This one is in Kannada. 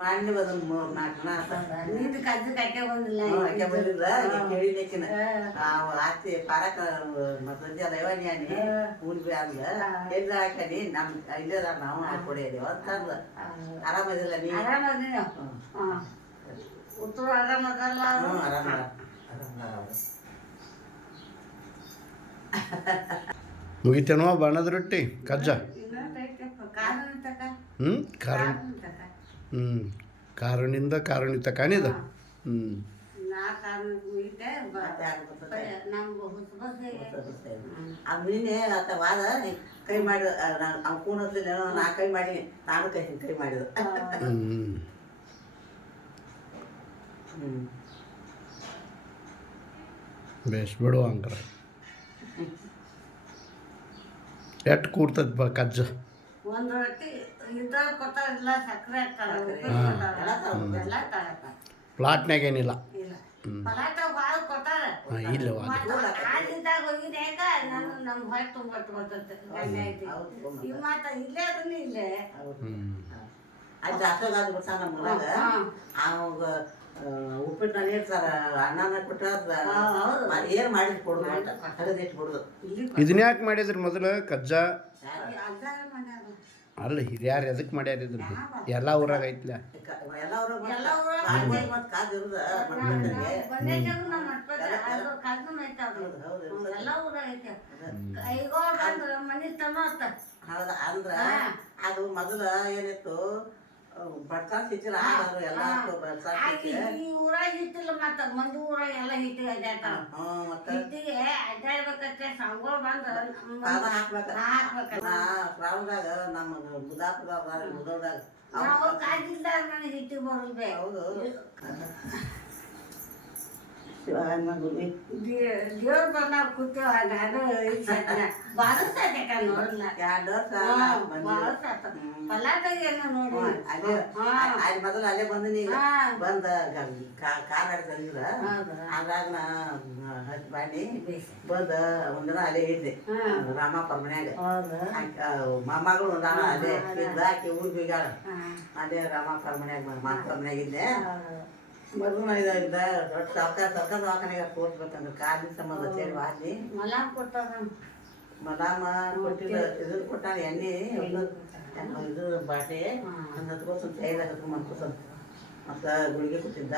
ಮಾಡಿ ಬಂದ್ ಮೂರ್ ನಾಲ್ಕು ಜನ ಆತ. ನಿಂದು ಕದ್ದು ಕಟ್ಟೆ ಬಂದಿಲ್ಲ ಬಂದಿಲ್ಲ ಕೇಳಿದ್ದಕ್ಕಿನ ಆತಿ ಪಾರಕ ಮತ್ತೊಂದು ಅದ ಯಾವ ನ್ಯಾನಿ ಊನ್ ಬಿ ಅಂದ್ಲ ಎಲ್ಲ ಹಾಕನಿ ನಮ್ ಇಲ್ಲದ ನಾವು ಕೊಡಿಯದೇವ ಅಂತ ಅಂದ್ಲ. ಆರಾಮದಿಲ್ಲ ನೀ? ಆರಾಮದೀನಿ. ಉತ್ತರ ಆರಾಮದಲ್ಲ ಹ್ಞೂ ಆರಾಮ ಆರಾಮ. ಮುಗಿತೇನೋ ಬಣ್ಣದ ರೊಟ್ಟಿ ಕಜ್ಜ? ಹ್ಮ್ ಕಾರಣ ಹ್ಞೂ ಹ್ಞೂ ಕಾರಣಿಂದ ಕಾರಣಿತ ಕಾಣಿದ ಹ್ಞೂ ಆತ ವಾದ ಕೈ ಮಾಡಿ ಅವ್ನು ನಾ ಕೈ ಮಾಡಿ ನಾನು ಕೈ ಕೈ ಮಾಡಿದ ಬೇಸ್ ಬಿಡು ಅಂಕ್ರ ಎಟ್ ಕೂರ್ತದ ಬಾ ಕಜ್ಜ? ಒಂದು ರೊಟ್ಟಿ ಇದ್ರಲ್ಲಿ ಕೊಟ್ಟಾರಿಲ್ಲ ಸಕ್ಕರೆ. ಕೊಟ್ಟಾರ ಎಲ್ಲ ಪ್ಲಾಟ್ನಾಗ ಏನಿಲ್ಲ. ಇಲ್ಲ. ಪಲಾಟ ಭಾಳ ಕೊಟ್ಟಾರ ಇಲ್ಲ ಯಾಕ ನಾನು ನಮ್ಮ ಹೊಟ್ಟೆ ತುಂಬ ಬರ್ತೈತೆ. ಮಾತ ಇಲ್ಲೇ ಅದನ್ನ ಇಲ್ಲೇ. ಹ್ಞೂ ಅದು ಅಷ್ಟೊಂದು ಅದು ಬಿಡ್ತಾನ ನಮ್ಮ ಹಾ. ಅವಾಗ ಉಪ್ಪಿಟ್ಟು ಇರ್ತಾರ ಅಣ್ಣನ ಕೊಟ್ಟ ಹೌದು. ಏನ್ ಮಾಡಿದ್ ಕೊಡುದು ಅಂತ ತೆಗೆದಿಟ್ಟು ಕೊಡುದು. ಇದನ್ನ ಯಾಕೆ ಮಾಡಿದ್ರಿ ಮೊದಲು? ಕಜ್ಜ? ಅಲ್ಲ ಹಿರಿಯಾರು ಎದಕ್ಕೆ ಮಾಡ್ಯಾರ ಇದ್ರ ಎಲ್ಲ ಊರಾಗ ಐತ್ಲ? ಅಂದ್ರ ಅದು ಮೊದಲ ಏನಿತ್ತು? ಆಡೋರು ಆಗಿ ಈ ಊರಾಗ ಹಿಟ್ಟಿಲ್ಲ ಮತ್ತ ಮಂದಿ ಊರಾಗ ಎಲ್ಲ ಹಿಟ್ಟಿಗೆ ಅಡ್ಡಾಡ್ತಾವ ಹಿಟ್ಟಿಗೆ ಅಡ್ಡಾಡ್ಬೇಕಂತೆ ಸಂಗೋಳ ಬಂದ ಪಾದ ಹಾಕ್ಬೇಕ. ಹಾಕ್ಬೇಕ. ಶ್ರಾವಣದಾಗ ನಮ್ಮ ಮುದಾಪುರದಾಗ ಮುದೋದಾಗ ನಾವು ಕಾಜಿಲ್ದಾಗ ನನಗೆ ಹಿಟ್ಟಿಗೆ ಬರಲ್ಬೇಕು ಹೌದು. ಗುಡಿ ದೇವ್ರ ಬಂದಾಗ ಕೂತೇವ ನಾನು ಬಾಳಸಾಕ ನೋಡಲ್ಲ ಎರಡು ವರ್ಷ ಬಾಳಸಾತ ಪಲಾಟಾಗ ಏನೋ ನೋಡಿ. ಅಲ್ಲೇ ಅಲ್ಲಿ ಮೊದಲು ಅಲ್ಲೇ ಬಂದಿನಿ ನೀವು. ಬಂದ ಕಾರ್ ಹೌದಾ? ಅದ್ರಾಗ ನಾ ಹಚ್ಚಿ ಬಾಣಿ ಬಂದ ಒಂದಿನ ಅಲ್ಲೇ ಇದ್ದೆ. ರಾಮಪ್ಪ ಮನ್ಯಾಗ. ಹೌದಾ? ಮೊಮ್ಮಗಳು ನಾನು ಅಲ್ಲೇ ಇದ್ದ ಆಕೆ ಊರಿಗೆ ಹೋಗ್ಯಾಳ. ರಾಮ ರಾಮಪ್ಪ ಮನ್ಯಾಗ ಮಾತ್ರ ಮನ್ಯಾಗ ಇದ್ದೆ ಮೊದಲು ಇದ ಇದ್ದ ದೊಡ್ಡ ಸರ್ಕಾರ ಸರ್ಕಾರ ದವಾಖಾನೆಗೆ ತೋರ್ಸ್ಬೇಕಂದ್ರೆ ಕಾಲಿನ ಸಂಬಂಧ ಸೇರಿ ವಾಸಿ ಮಲ ಕೊಟ್ಟಾರ ಮದಾಮ ಕೊಟ್ಟಿದ್ದ ಇದು ಕೊಟ್ಟಾನ ಎಣ್ಣೆ ಒಂದು ಇದು ಬಾಟೆ ಒಂದು ಹತ್ತು ಕೊಟ್ಟು ಐದು ಹತ್ತು ಮಂದಿ ಕೊಟ್ಟು ಮತ್ತು ಗುಳಿಗೆ ಕೊಟ್ಟಿದ್ದ